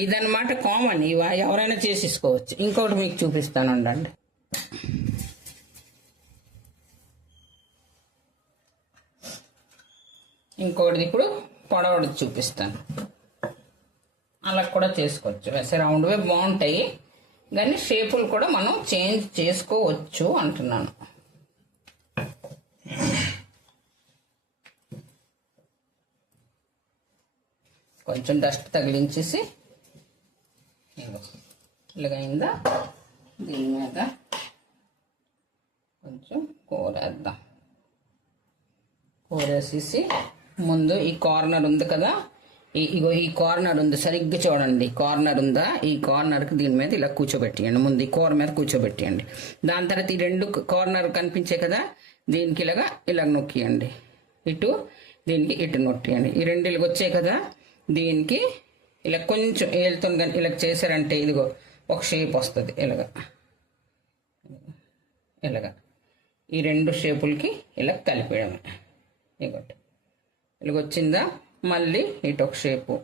ఇదన్నమాట కామన్, ఇవి ఎవరైనా చేసేసుకోవచ్చు. ఇంకోటి మీకు చూపిస్తాను ఉండండి. ఇంకోటిది ఇప్పుడు పొడవది చూపిస్తాను. అలా కూడా చేసుకోవచ్చు. వేసే రౌండ్వే బాగుంటాయి, కానీ షేపులు కూడా మనం చేంజ్ చేసుకోవచ్చు అంటున్నాను. కొంచెం డస్ట్ తగిలించేసి ఇలాగైందా, దీని మీద కొంచెం కూరేద్దాం. కూరేసేసి ముందు ఈ కార్నర్ ఉంది కదా, ఇగో ఈ కార్నర్ ఉంది, సరిగ్గా చూడండి. కార్నర్ ఉందా, ఈ కార్నర్కి దీని మీద ఇలా కూర్చోబెట్టియండి. ముందు ఈ కూర మీద కూర్చోబెట్టియండి. దాని తర్వాత ఈ రెండు కార్నర్ కనిపించే కదా, దీనికి ఇలాగ నొక్కియండి. ఇటు దీనికి ఇటు నొక్కియండి. ఈ రెండు ఇలాగ వచ్చాయి కదా, దీనికి ఇలా కొంచెం ఏలుతో కానీ ఇలా చేశారంటే ఇదిగో ఒక షేప్ వస్తుంది. ఇలాగా ఈ రెండు షేపులకి ఇలా కలిపేయడమే. ఇగోటి ఇలాగ వచ్చిందా, మళ్ళీ ఇటు ఒక షేపు,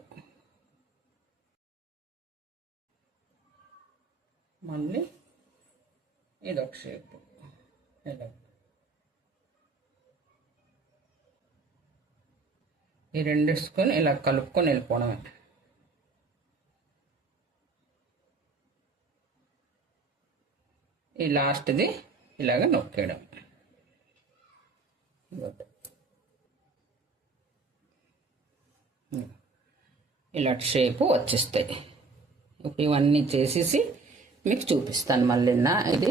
మళ్ళీ ఇదొక షేపు. ఇలా ఈ రెండు వేసుకొని ఇలా కలుపుకొని వెళ్ళిపోవడమే. ఈ లాస్ట్ది ఇలాగ నొక్కేయడం. ఇలాంటి షేపు వచ్చేస్తాయి. ఇవన్నీ చేసేసి మీకు చూపిస్తాను మళ్ళీ. ఇది